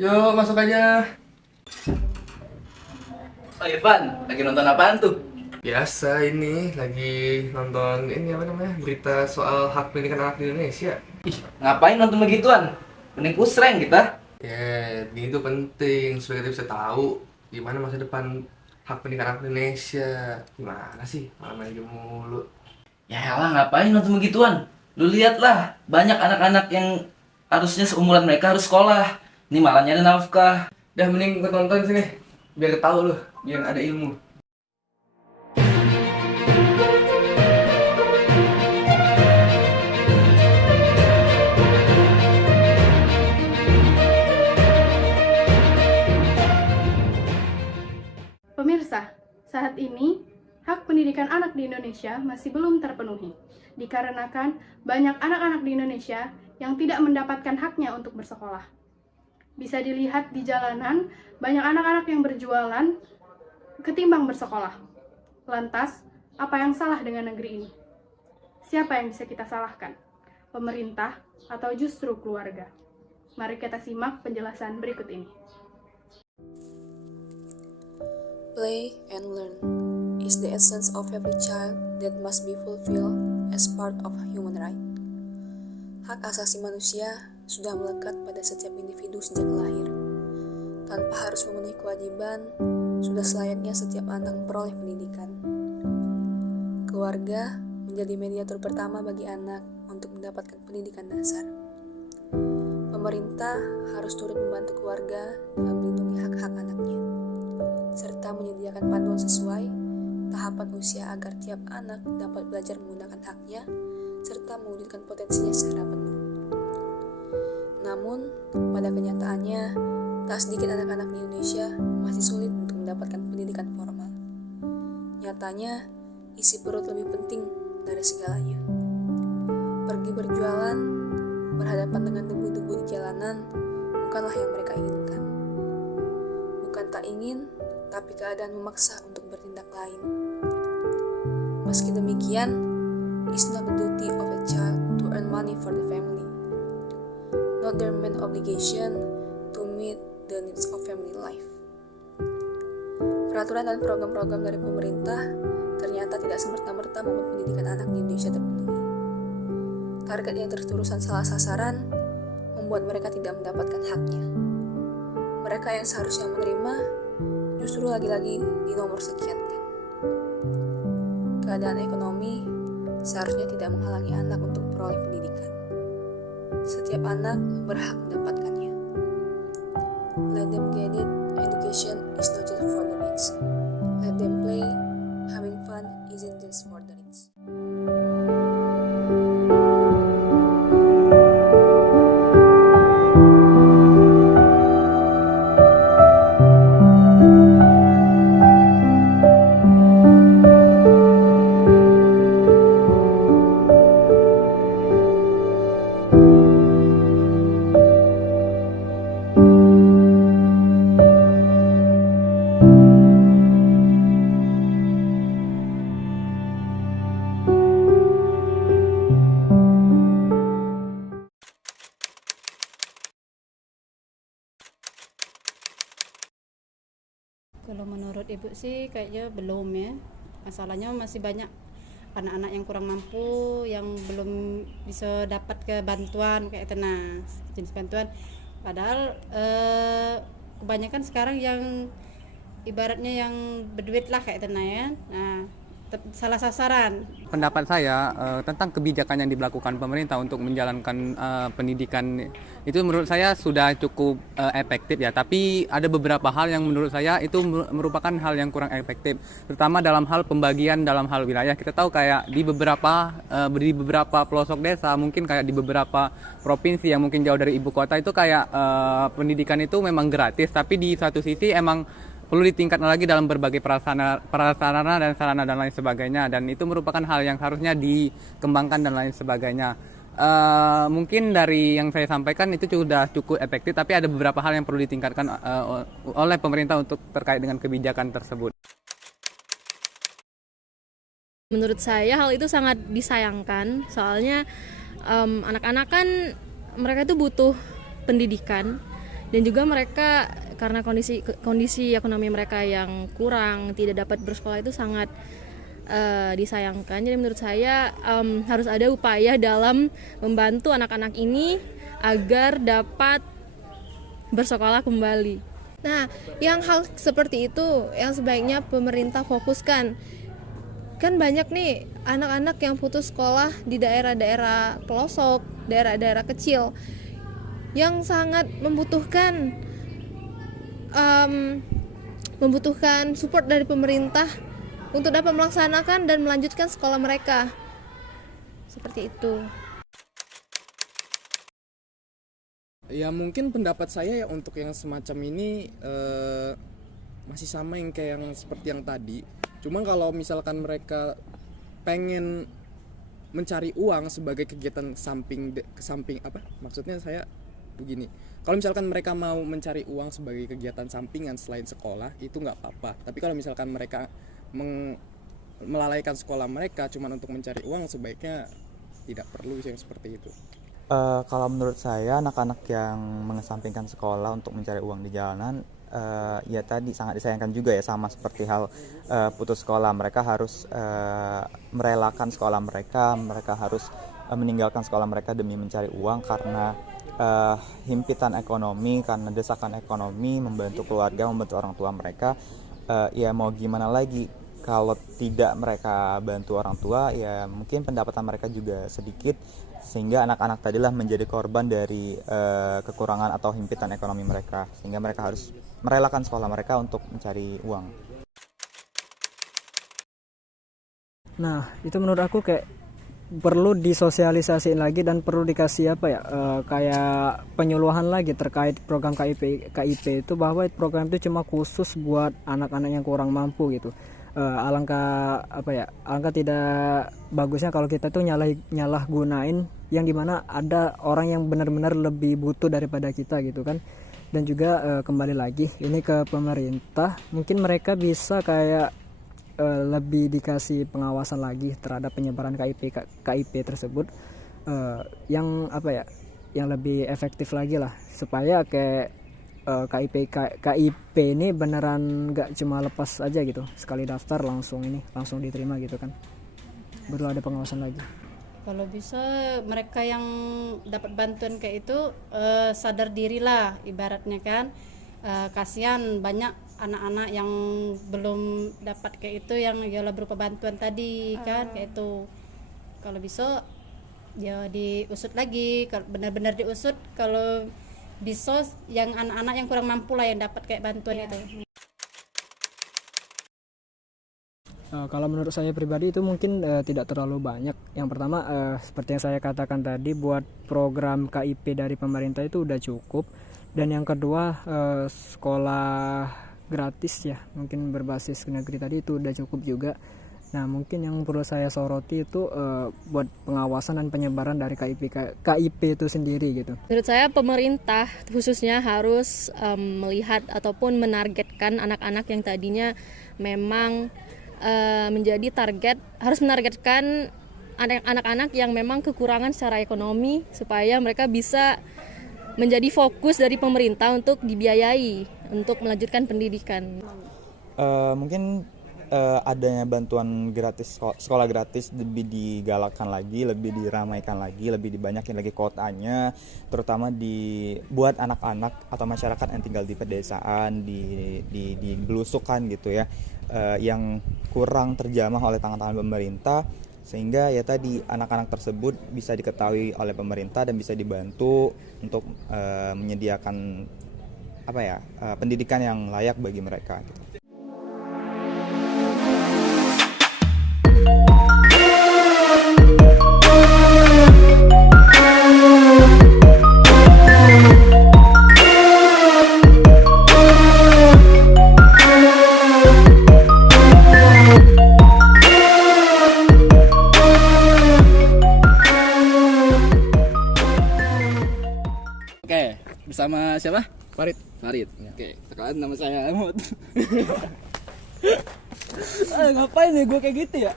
Yuk, masuk aja. Oh Irfan, lagi nonton apaan tuh? Biasa ini lagi nonton ini apa namanya? Berita soal hak pendidikan anak di Indonesia. Ih, ngapain nonton begituan? Mending pusreng kita. Ya, ini tuh penting supaya kita bisa tahu gimana masa depan hak pendidikan anak di Indonesia. Gimana sih? Malah main game mulu. Ya elah, ngapain nonton begituan? Lu lihatlah, banyak anak-anak yang harusnya seumuran mereka harus sekolah. Ini malah nyari nafkah. Dah mending ikut nonton sini. Biar tahu lu, biar ada ilmu. Pemirsa, saat ini hak pendidikan anak di Indonesia masih belum terpenuhi, dikarenakan banyak anak-anak di Indonesia yang tidak mendapatkan haknya untuk bersekolah. Bisa dilihat di jalanan, banyak anak-anak yang berjualan ketimbang bersekolah. Lantas, apa yang salah dengan negeri ini? Siapa yang bisa kita salahkan? Pemerintah atau justru keluarga? Mari kita simak penjelasan berikut ini. Play and learn is the essence of every child that must be fulfilled as part of human right. Hak asasi manusia sudah melekat pada setiap individu sejak lahir. Tanpa harus memenuhi kewajiban, sudah selayaknya setiap anak memperoleh pendidikan. Keluarga menjadi mediator pertama bagi anak untuk mendapatkan pendidikan dasar. Pemerintah harus turut membantu keluarga dalam melindungi hak-hak anaknya, serta menyediakan panduan sesuai tahapan usia agar tiap anak dapat belajar menggunakan haknya serta mewujudkan potensinya secara penuh. Namun, pada kenyataannya, tak sedikit anak-anak di Indonesia masih sulit untuk mendapatkan pendidikan formal. Nyatanya, isi perut lebih penting dari segalanya. Pergi berjualan, berhadapan dengan debu-debu di jalanan, bukanlah yang mereka inginkan. Bukan tak ingin, tapi keadaan memaksa untuk bertindak lain. Meski demikian, it's not the duty of a child to earn money for the family, not their main obligation to meet the needs of family life. Peraturan dan program-program dari pemerintah ternyata tidak semerta-merta membuat pendidikan anak di Indonesia terpenuhi. Target yang terus-terusan salah sasaran membuat mereka tidak mendapatkan haknya. Mereka yang seharusnya menerima justru lagi-lagi di nomor sekiankan. Keadaan ekonomi seharusnya tidak menghalangi anak untuk memperoleh pendidikan. Setiap anak berhak mendapatkannya. Let them get it. Education is not just for the rich. Let them play. Having fun isn't just for the rich. Kalau menurut ibu sih kayaknya belum ya. Masalahnya masih banyak anak-anak yang kurang mampu, yang belum bisa dapat ke bantuan kayak tenang jenis bantuan. Padahal kebanyakan sekarang yang ibaratnya yang berduit lah kayak tenang ya. Nah, salah sasaran. Pendapat saya tentang kebijakan yang dilakukan pemerintah untuk menjalankan pendidikan itu menurut saya sudah cukup efektif ya, tapi ada beberapa hal yang menurut saya itu merupakan hal yang kurang efektif, terutama dalam hal pembagian dalam hal wilayah. Kita tahu kayak di beberapa pelosok desa, mungkin kayak di beberapa provinsi yang mungkin jauh dari ibu kota itu kayak pendidikan itu memang gratis, tapi di satu sisi emang perlu ditingkatkan lagi dalam berbagai prasarana dan sarana dan lain sebagainya, dan itu merupakan hal yang harusnya dikembangkan dan lain sebagainya. Mungkin dari yang saya sampaikan itu sudah cukup efektif, tapi ada beberapa hal yang perlu ditingkatkan oleh pemerintah untuk terkait dengan kebijakan tersebut. Menurut saya hal itu sangat disayangkan, soalnya anak-anak kan mereka itu butuh pendidikan Dan juga mereka karena kondisi ekonomi mereka yang kurang, tidak dapat bersekolah itu sangat disayangkan. Jadi menurut saya harus ada upaya dalam membantu anak-anak ini agar dapat bersekolah kembali. Nah, yang hal seperti itu yang sebaiknya pemerintah fokuskan. Kan banyak nih anak-anak yang putus sekolah di daerah-daerah pelosok, daerah-daerah kecil yang sangat membutuhkan support dari pemerintah untuk dapat melaksanakan dan melanjutkan sekolah mereka. Seperti itu. Ya mungkin pendapat saya ya untuk yang semacam ini masih sama yang kayak yang seperti yang tadi. Cuma kalau misalkan mereka pengen mencari uang sebagai kegiatan samping apa? Maksudnya saya begini. Kalau misalkan mereka mau mencari uang sebagai kegiatan sampingan selain sekolah itu nggak apa-apa. Tapi kalau misalkan mereka melalaikan sekolah mereka cuma untuk mencari uang, sebaiknya tidak perlu yang seperti itu. Kalau menurut saya anak-anak yang mengesampingkan sekolah untuk mencari uang di jalanan ya tadi sangat disayangkan juga ya, sama seperti hal putus sekolah. Mereka harus merelakan sekolah mereka harus meninggalkan sekolah mereka demi mencari uang karena himpitan ekonomi, karena desakan ekonomi, membantu keluarga, membantu orang tua mereka. Ya mau gimana lagi, kalau tidak mereka bantu orang tua ya mungkin pendapatan mereka juga sedikit, sehingga anak-anak tadilah menjadi korban dari kekurangan atau himpitan ekonomi mereka, sehingga mereka harus merelakan sekolah mereka untuk mencari uang. Nah, itu menurut aku kayak perlu disosialisasiin lagi dan perlu dikasih kayak penyuluhan lagi terkait program KIP itu, bahwa program itu cuma khusus buat anak-anak yang kurang mampu gitu. Alangkah tidak bagusnya kalau kita tuh nyalah gunain yang dimana ada orang yang benar-benar lebih butuh daripada kita gitu kan. Dan juga kembali lagi ini ke pemerintah, mungkin mereka bisa kayak lebih dikasih pengawasan lagi terhadap penyebaran KIP tersebut, yang lebih efektif lagi lah, supaya kayak KIP ini beneran gak cuma lepas aja gitu, sekali daftar langsung diterima gitu kan, perlu ada pengawasan lagi. Kalau bisa mereka yang dapat bantuan kayak itu sadar diri lah ibaratnya kan. Kasihan banyak anak-anak yang belum dapat kayak itu, yang yalah berupa bantuan tadi kan kayak itu. Kalau bisa ya diusut lagi, benar-benar diusut, kalau bisa yang anak-anak yang kurang mampu lah yang dapat kayak bantuan itu. Kalau menurut saya pribadi itu mungkin tidak terlalu banyak. Yang pertama seperti yang saya katakan tadi, buat program KIP dari pemerintah itu udah cukup. Dan yang kedua sekolah gratis ya, mungkin berbasis negeri tadi itu udah cukup juga. Nah mungkin yang perlu saya soroti itu buat pengawasan dan penyebaran dari KIP itu sendiri gitu. Menurut saya pemerintah khususnya harus melihat ataupun menargetkan anak-anak yang tadinya memang menjadi target, harus menargetkan anak-anak yang memang kekurangan secara ekonomi, supaya mereka bisa menjadi fokus dari pemerintah untuk dibiayai untuk melanjutkan pendidikan. Mungkin adanya bantuan gratis, sekolah gratis lebih digalakkan lagi, lebih diramaikan lagi, lebih dibanyakin lagi kuotanya, terutama buat anak-anak atau masyarakat yang tinggal di pedesaan, di belusukan gitu ya, yang kurang terjamah oleh tangan-tangan pemerintah, sehingga ya tadi anak-anak tersebut bisa diketahui oleh pemerintah dan bisa dibantu untuk menyediakan pendidikan yang layak bagi mereka gitu. Oke, bersama siapa? Farid. Oke, sekarang nama saya Ahmad. Ngapain ya gue kayak gitu ya?